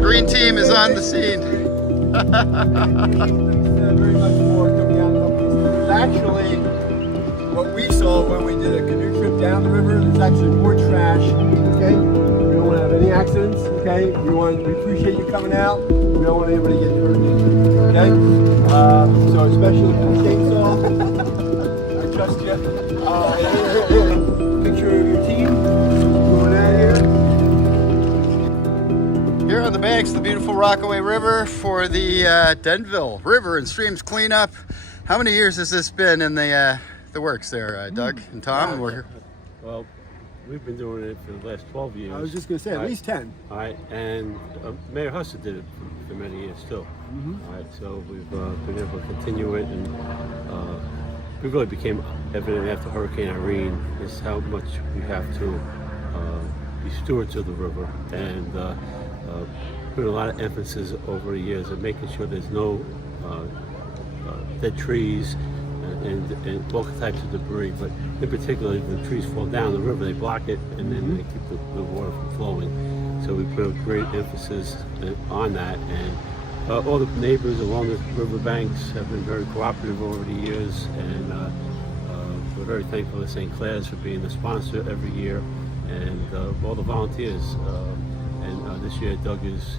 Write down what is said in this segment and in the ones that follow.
The green team is on the scene. Very much more coming down the river. Actually, what we saw when we did a canoe trip down the river, there's actually more trash. Okay, we don't want to have any accidents. Okay, we appreciate you coming out. We don't want anybody getting hurt. Okay, so especially with the chainsaw, I trust you. Here. Picture of your team going out here. Here on the banks of the beautiful Rockaway River for the Denville River and Streams cleanup. How many years has this been in the works there, Doug and Tom? We're here. Well, we've been doing it for the last 12 years. I was just going to say, at least 10. All right, and Mayor Husser did it for many years too. All right, so we've been able to continue it, and it really became evident after Hurricane Irene is how much we have to be stewards of the river, and put a lot of emphasis over the years of making sure there's no dead trees and all types of debris, but in particular, if the trees fall down the river, they block it, and then they keep the water from flowing. So we put a great emphasis on that, and all the neighbors along the river banks have been very cooperative over the years, and we're very thankful to St. Clair's for being the sponsor every year, and all the volunteers. And this year, Doug is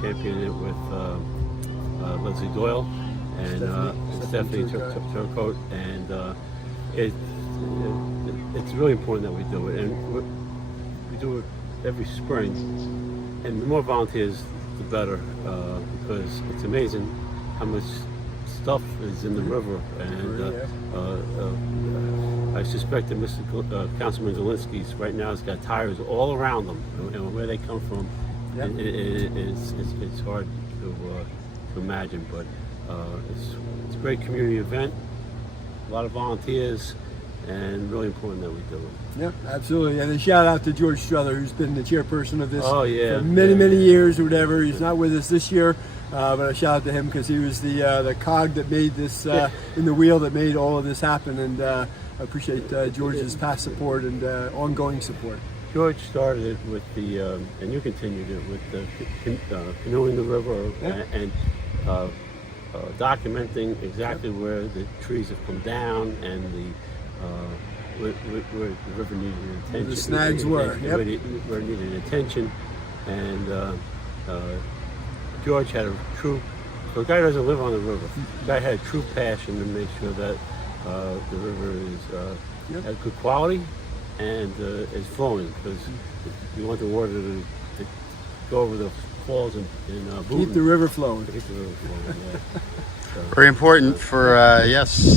championing it with Leslie Doyle and Stephanie Turcotte, and it's really important that we do it, and we do it every spring, and the more volunteers the better, because it's amazing how much stuff is in the river, and I suspect that Councilman Zielinski's right now has got tires all around them, and where they come from, it's hard to imagine, but it's a great community event, a lot of volunteers, and really important that we do it. Yep, absolutely. And a shout out to George Struther, who's been the chairperson of this for many years or whatever. He's not with us this year, but a shout out to him because he was the cog that made this in the wheel that made all of this happen. And I appreciate George's past support and ongoing support. George started it with the, and you continued it with the canoeing the river and documenting exactly where the trees have come down and where the river needed attention. Where the snags were. Where it needed attention. And George had a true, for a guy who doesn't live on the river, the guy had a true passion to make sure that the river is at good quality and is flowing, because you want the water to go over the falls and keep the river flowing. Keep the river flowing, yeah. So. Very important for, yes.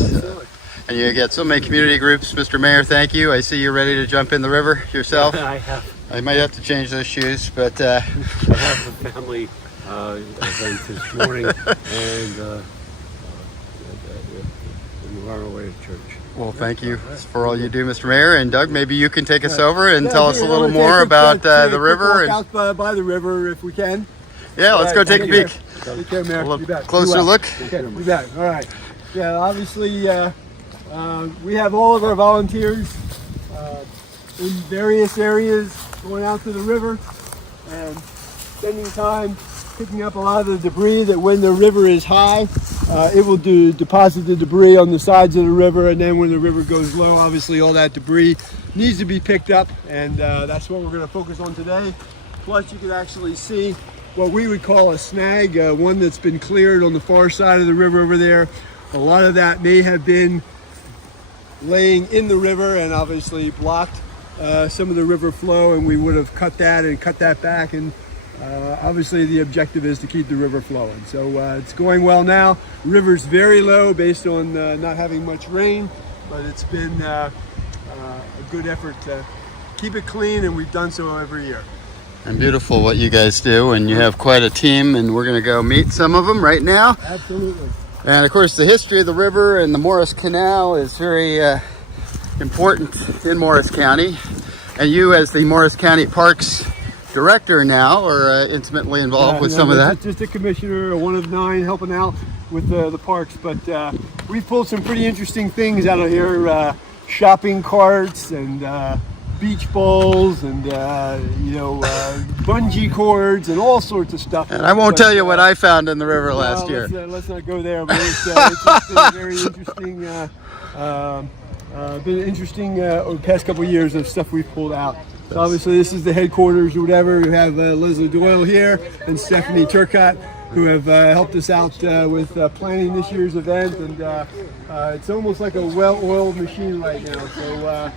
And you get so many community groups. Mr. Mayor, thank you. I see you're ready to jump in the river yourself. I have. I might have to change those shoes, but... I have a family event this morning, and we're on our way to church. Well, thank you for all you do, Mr. Mayor. And Doug, maybe you can take us over and tell us a little more about the river. Out by the river if we can. Yeah, let's go take a peek. Take care, Mayor. A closer look. Okay, be back. All right. Yeah, obviously we have all of our volunteers in various areas going out to the river and spending time picking up a lot of the debris that when the river is high, it will deposit the debris on the sides of the river, and then when the river goes low, obviously all that debris needs to be picked up, and that's what we're going to focus on today. Plus you can actually see what we would call a snag, one that's been cleared on the far side of the river over there. A lot of that may have been laying in the river and obviously blocked some of the river flow, and we would have cut that back, and obviously the objective is to keep the river flowing. So it's going well now. River's very low based on not having much rain, but it's been a good effort to keep it clean, and we've done so every year. And beautiful what you guys do, and you have quite a team, and we're going to go meet some of them right now. Absolutely. And of course the history of the river and the Morris Canal is very important in Morris County, and you as the Morris County Parks Director now are intimately involved with some of that. Just a commissioner, one of 9 helping out with the parks, but we've pulled some pretty interesting things out of here, shopping carts and beach balls and bungee cords and all sorts of stuff. And I won't tell you what I found in the river last year. Let's not go there. But it's just been a very interesting. Been interesting over the past couple of years of stuff we've pulled out. So obviously this is the headquarters or whatever. We have Leslie Doyle here and Stephanie Turcott, who have helped us out with planning this year's event, and it's almost like a well-oiled machine right now. So,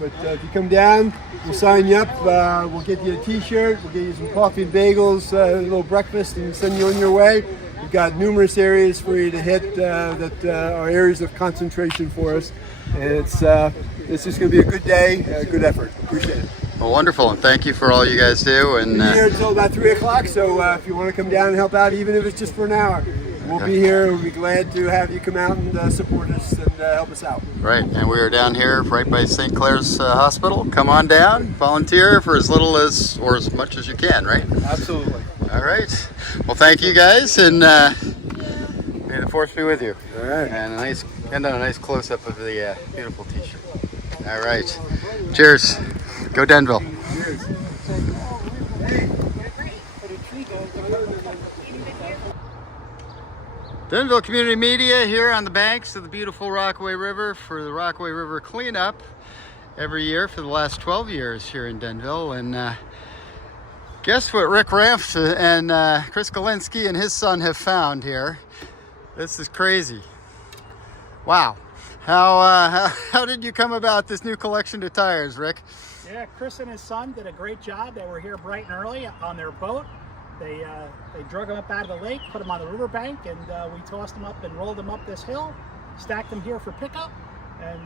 but if you come down, we'll sign you up. We'll get you a T-shirt. We'll get you some coffee and bagels, a little breakfast, and send you on your way. We've got numerous areas for you to hit that are areas of concentration for us, and it's just going to be a good day, a good effort. Appreciate it. Well, wonderful, and thank you for all you guys do. And we're here until about 3 o'clock, so if you want to come down and help out, even if it's just for an hour, we'll be here. We'll be glad to have you come out and support us and help us out. Right, and we are down here right by St. Clair's Hospital. Come on down, volunteer for as little as or as much as you can, right? Absolutely. All right. Well, thank you guys, and may the force be with you. All right. And a nice close-up of the beautiful T-shirt. All right. Cheers. Go Denville. Denville Community Media here on the banks of the beautiful Rockaway River for the Rockaway River cleanup every year for the last 12 years here in Denville. And guess what Rick Ramf and Chris Galinsky and his son have found here? This is crazy. Wow. How did you come about this new collection of tires, Rick? Yeah, Chris and his son did a great job. They were here bright and early on their boat. They drug them up out of the lake, put them on the riverbank, and we tossed them up and rolled them up this hill, stacked them here for pickup, and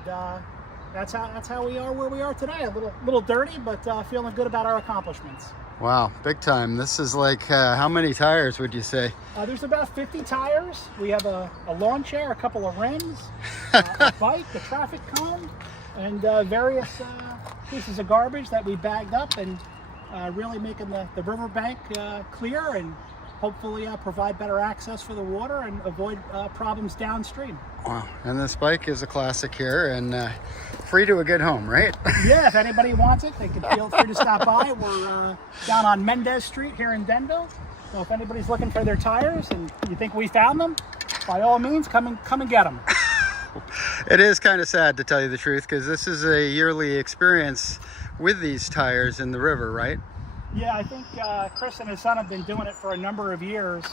that's how we are where we are today. A little dirty, but feeling good about our accomplishments. Wow, big time. This is like how many tires would you say? There's about 50 tires. We have a lawn chair, a couple of rims, a bike, a traffic cone, and various pieces of garbage that we bagged up, and really making the riverbank clear and hopefully provide better access for the water and avoid problems downstream. Wow, and this bike is a classic here and free to a good home, right? Yeah, if anybody wants it, they can feel free to stop by. We're down on Mendez Street here in Denville. So if anybody's looking for their tires and you think we found them, by all means, come and get them. It is kind of sad to tell you the truth, because this is a yearly experience with these tires in the river, right? Yeah, I think Chris and his son have been doing it for a number of years,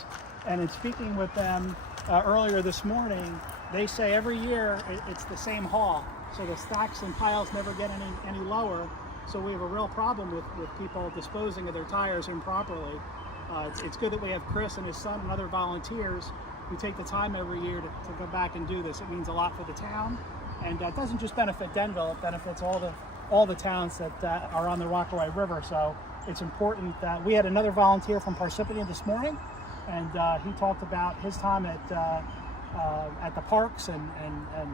and in speaking with them earlier this morning, they say every year it's the same haul, so the stacks and piles never get any lower, so we have a real problem with people disposing of their tires improperly. It's good that we have Chris and his son and other volunteers who take the time every year to go back and do this. It means a lot for the town, and it doesn't just benefit Denville, it benefits all the towns that are on the Rockaway River. So it's important that we had another volunteer from Parsippany this morning, and he talked about his time at the parks and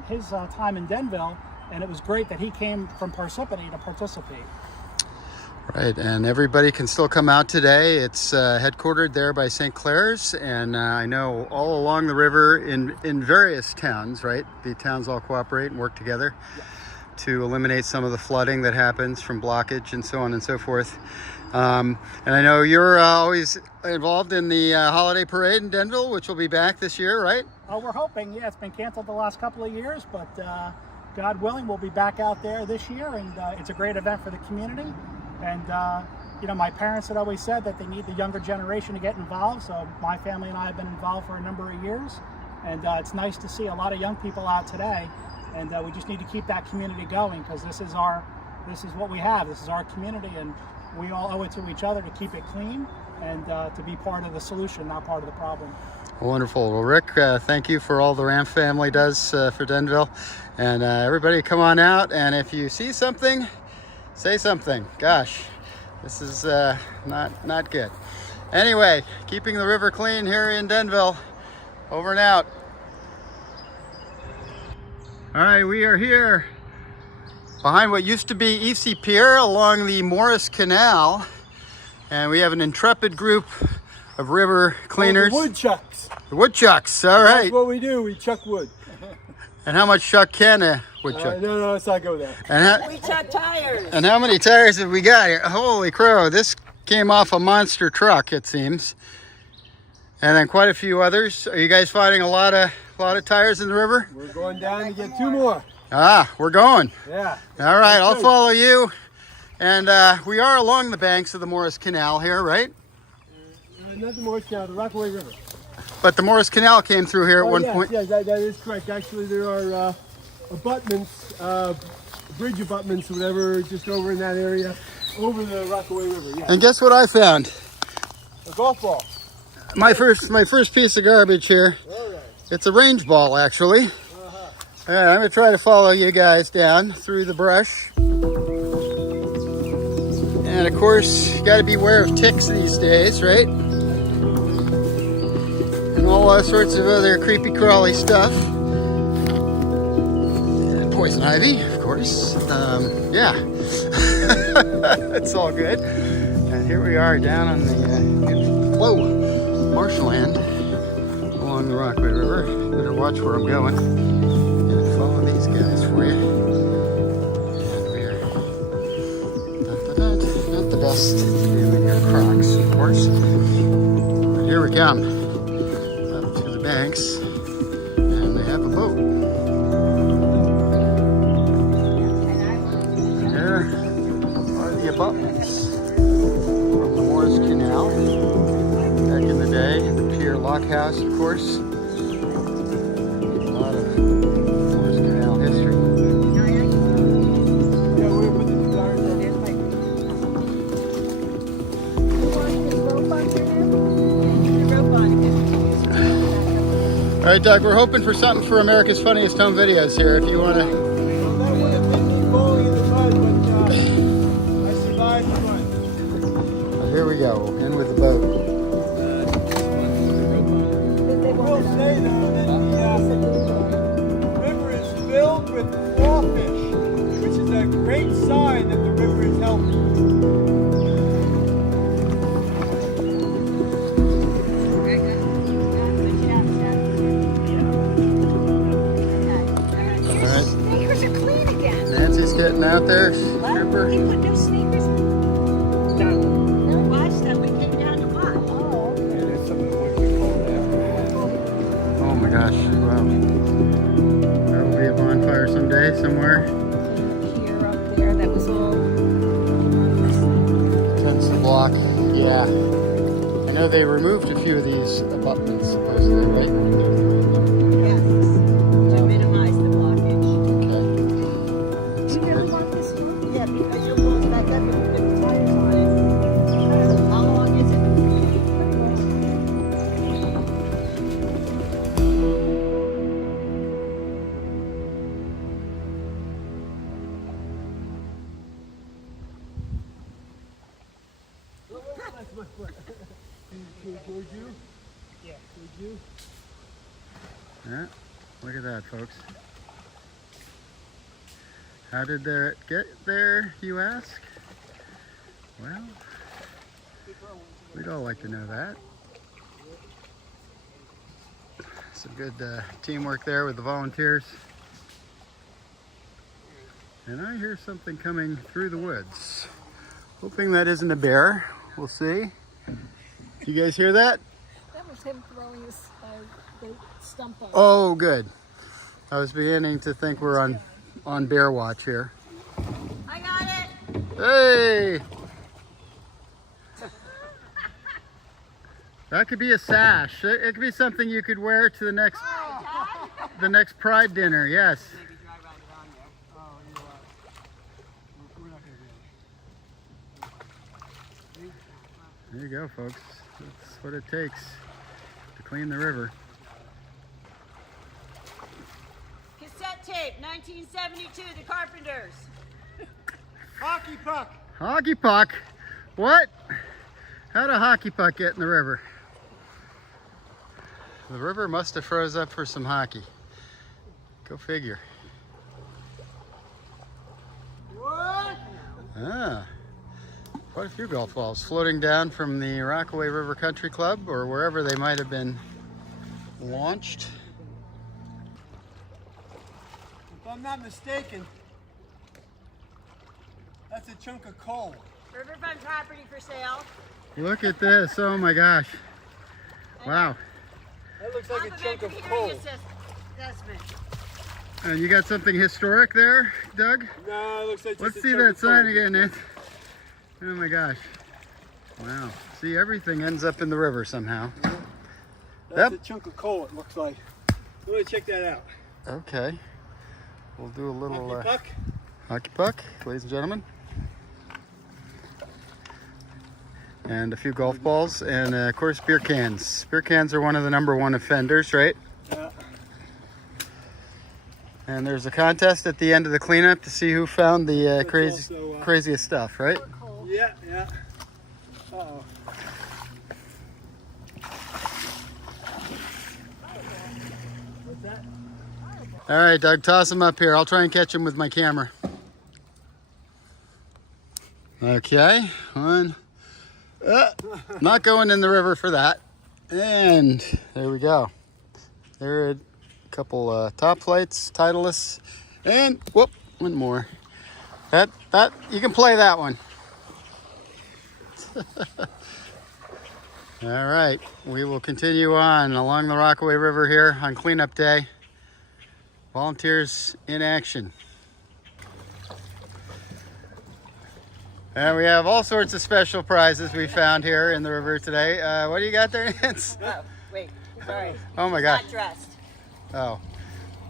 his time in Denville, and it was great that he came from Parsippany to participate. Right, and everybody can still come out today. It's headquartered there by St. Clair's, and I know all along the river in various towns, right? The towns all cooperate and work together. Yeah. To eliminate some of the flooding that happens from blockage and so on and so forth. And I know you're always involved in the holiday parade in Denville, which will be back this year, right? Oh, we're hoping. Yeah, it's been canceled the last couple of years, but God willing, we'll be back out there this year, and it's a great event for the community. And my parents had always said that they need the younger generation to get involved, so my family and I have been involved for a number of years, and it's nice to see a lot of young people out today. And we just need to keep that community going, because this is what we have. This is our community, and we all owe it to each other to keep it clean and to be part of the solution, not part of the problem. Wonderful. Well, Rick, thank you for all the Ramf family does for Denville. And everybody come on out, and if you see something, say something. Gosh, this is not good. Anyway, keeping the river clean here in Denville. Over and out. All right, we are here behind what used to be Easy Pier along the Morris Canal, and we have an intrepid group of river cleaners. Oh, the woodchucks. The woodchucks, all right. That's what we do, we chuck wood. And how much chuck can a woodchuck? No, let's not go there. We chuck tires. And how many tires have we got here? Holy crow, this came off a monster truck, it seems. And then quite a few others. Are you guys finding a lot of tires in the river? We're going down to get 2 more. Ah, we're going. Yeah. All right, I'll follow you. And we are along the banks of the Morris Canal here, right? Not the Morris Canal, the Rockaway River. But the Morris Canal came through here at one yes, point. Yes, that is correct. Actually, there are abutments, bridge abutments, whatever, just over in that area, over the Rockaway River. Yeah. And guess what I found? A golf ball. My first piece of garbage here. All right. It's a range ball, actually. All right, I'm gonna try to follow you guys down through the brush. And of course, you gotta beware of ticks these days, right? And all sorts of other creepy crawly stuff. And poison ivy, of course. Yeah, it's all good. And here we are down on the marshland along the Rockaway River. Better watch where I'm going. Gonna follow these guys for you. And we're not the best in your Crocs, of course. But here we come up to the banks, and they have a boat. There are the abutments from the Morris Canal. Back in the day, the pier lock house, of course. A lot of Morris Canal history. Yeah, we're putting the tires on. All right, Doug, we're hoping for something for America's Funniest Home Videos here. If you want to. Well, that would have been me falling in the mud, but I survived the mud. Here we go, in with the boat. I will say, though, that the river is filled with crawfish, which is a great sign that the river is healthy. Sneakers are clean again. Nancy's getting out there. What? Trooper. We put new sneakers. No, watch that. We came down to mott. Oh, Oh my gosh, wow. There will be a bonfire someday, somewhere. here up there. That was all. Tents the block, yeah. I know they removed a few of these abutments, supposedly, right? Yes. To minimize the blockage. Okay. You never want this one? Yeah, because you'll go back up and put the tires on it. How long is it? That's my foot. Towards you? Yeah. Towards you? Yeah, look at that, folks. How did it get there, you ask? Well, we'd all like to know that. Some good teamwork there with the volunteers. And I hear something coming through the woods. Hoping that isn't a bear. We'll see. You guys hear that? That was him throwing the stump on. Oh, good. I was beginning to think we're on bear watch here. I got it. Hey! That could be a sash. It could be something you could wear to the next Pride dinner. Yes. Oh, you know what? We're not going to do it. There you go, folks. That's what it takes to clean the river. Cassette tape, 1972, The Carpenters. Hockey puck. Hockey puck? What? How'd a hockey puck get in the river? The river must have froze up for some hockey. Go figure. What? Ah, quite a few golf balls floating down from the Rockaway River Country Club or wherever they might have been launched. I'm not mistaken, that's a chunk of coal. Riverfront property for sale. Look at this. Oh my gosh. Wow. That looks like a chunk of coal. Assessment. And you got something historic there, Doug? No, it looks like just Let's a see chunk that of coal. sign again, Nate. Oh my gosh. Wow. See, everything ends up in the river somehow. That's Yep. a chunk of coal, it looks like. I'm gonna check that out. Okay. We'll do a little Hockey puck. hockey puck, ladies and gentlemen. And a few golf balls, and of course beer cans. Beer cans are one of the #1 offenders, right? Yeah. And there's a contest at the end of the cleanup to see who found the That's crazy, also, craziest stuff, right? Yeah, yeah. Uh-oh. What's that? All right, Doug, toss them up here. I'll try and catch them with my camera. Okay, one. Not going in the river for that. And there we go. There are a couple top flights, Titleist, and whoop, one more. That you can play that one. All right, we will continue on along the Rockaway River here on cleanup day. Volunteers in action. And we have all sorts of special prizes we found here in the river today. What do you got there, Nance? Oh, wait. Sorry. Oh my gosh. Not dressed. Oh,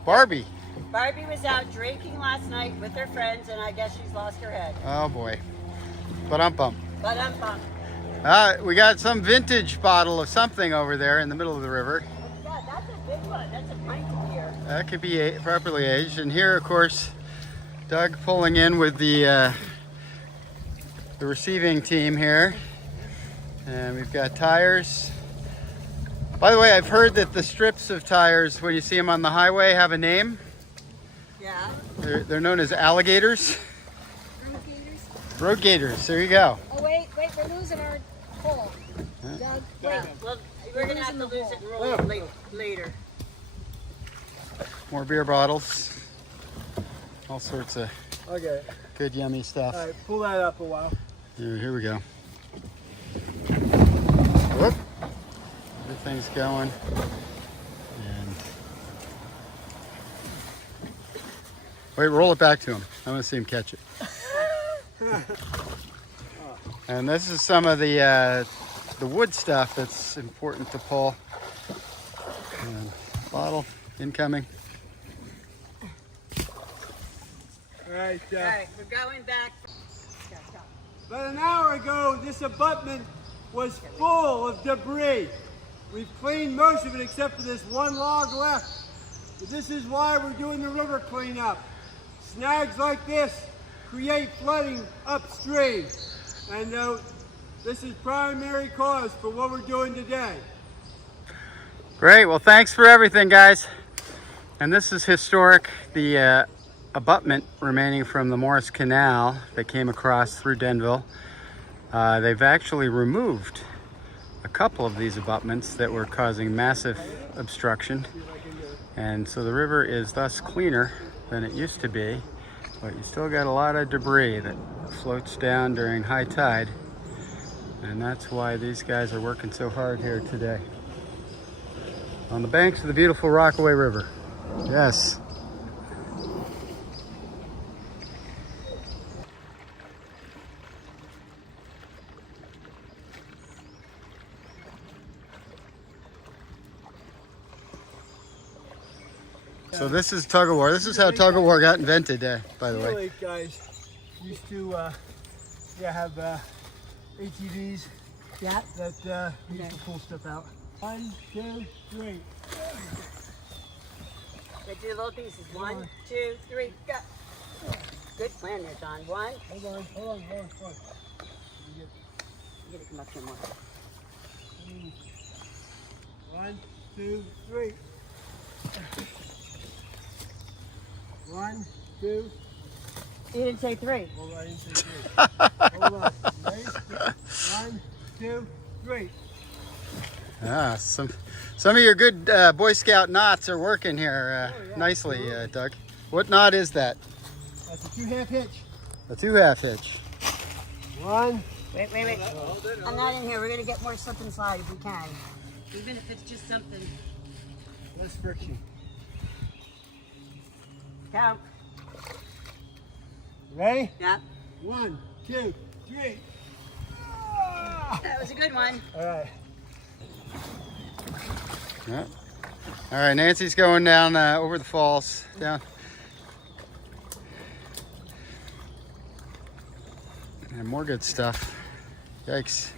Barbie. Barbie was out drinking last night with her friends, and I guess she's lost her head. Oh boy. But-um-bum. But I'm bummed. We got some vintage bottle of something over there in the middle of the river. Yeah, that's a big one. That's a pint of beer. That could be properly aged. And here, of course, Doug pulling in with the receiving team here. And we've got tires. By the way, I've heard that the strips of tires, when you see them on the highway, have a name. Yeah. They're known as alligators. Road gators. Road gators. There you go. Oh, wait, we're losing our hole. Doug, well, we're going to have to lose it and roll it later. More beer bottles. All sorts of Okay. good, yummy stuff. All right, pull that up a while. Here we go. Whoop. Everything's going. And wait, roll it back to him. I want to see him catch it. And this is some of the wood stuff that's important to pull. And bottle incoming. All right. All right, we're going back. About an hour ago, this abutment was full of debris. We've cleaned most of it except for this one log left. But this is why we're doing the river cleanup. Snags like this create flooding upstream. And this is primary cause for what we're doing today. Great, well thanks for everything, guys. And this is historic, the abutment remaining from the Morris Canal that came across through Denville. They've actually removed a couple of these abutments that were causing massive obstruction. And so the river is thus cleaner than it used to be, but you still got a lot of debris that floats down during high tide. And that's why these guys are working so hard here today. On the banks of the beautiful Rockaway River. Yes. So this is tug of war. This is how tug of war got invented, by the way. Lake guys used to have ATVs Yep. that used to pull stuff out. 1, 2, 3. They do little pieces. 1, 2, 3, go. Good plan there, John. 1. Hold on. You gotta come up here more. 1, 2, 3. 1, 2. You didn't say 3. Hold on, I didn't say 3. Hold on. Ready? 1, 2, 3. Ah, some of your good Boy Scout knots are working here nicely, Doug. What knot is that? That's a 2.5 hitch. A 2.5 hitch. One. Wait. I'm not in here. We're gonna get more slip and slide if we can. Even if it's just something. Less friction. Go. Ready? Yeah. 1, 2, 3. That was a good one. All right. Yeah. All right, Nancy's going down over the falls. Down. And more good stuff. Yikes.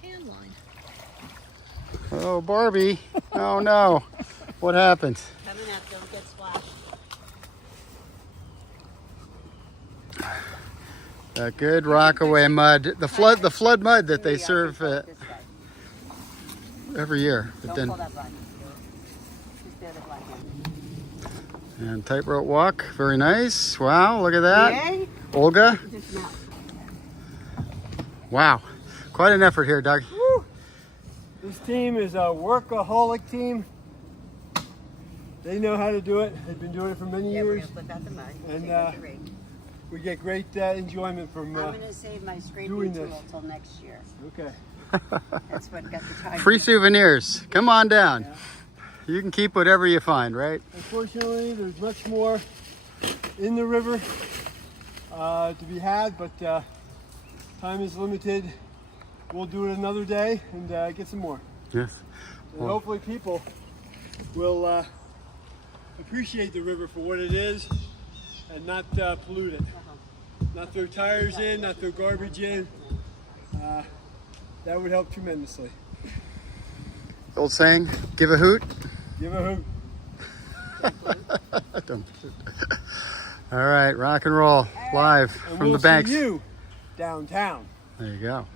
Tan line. Oh, Barbie. Oh, no. What happened? Coming up, don't get splashed. That good Rockaway mud. The flood mud that they serve This way. every year. But Don't then, pull that button. Just the other black one. and tightrope walk. Very nice. Wow, look at that. Yay? Olga. Just now. Wow. Quite an effort here, Doug. Woo. This team is a workaholic team. They know how to do it. They've been doing it for many Yeah, we're years. gonna flip out the mud. And, Take out the rake. We get great enjoyment from. I'm gonna save my scraping doing tool this. till next year. Okay. That's what got the time. Free souvenirs. Come on down. You can keep whatever you find, right? Unfortunately, there's much more in the river to be had, but time is limited. We'll do it another day and get some more. Yes. And hopefully people will appreciate the river for what it is and not pollute it. Not throw tires in, not throw garbage in. That would help tremendously. Old saying, give a hoot. Give a hoot. Don't- All right, rock and roll live And from we'll the banks. see you downtown. There you go.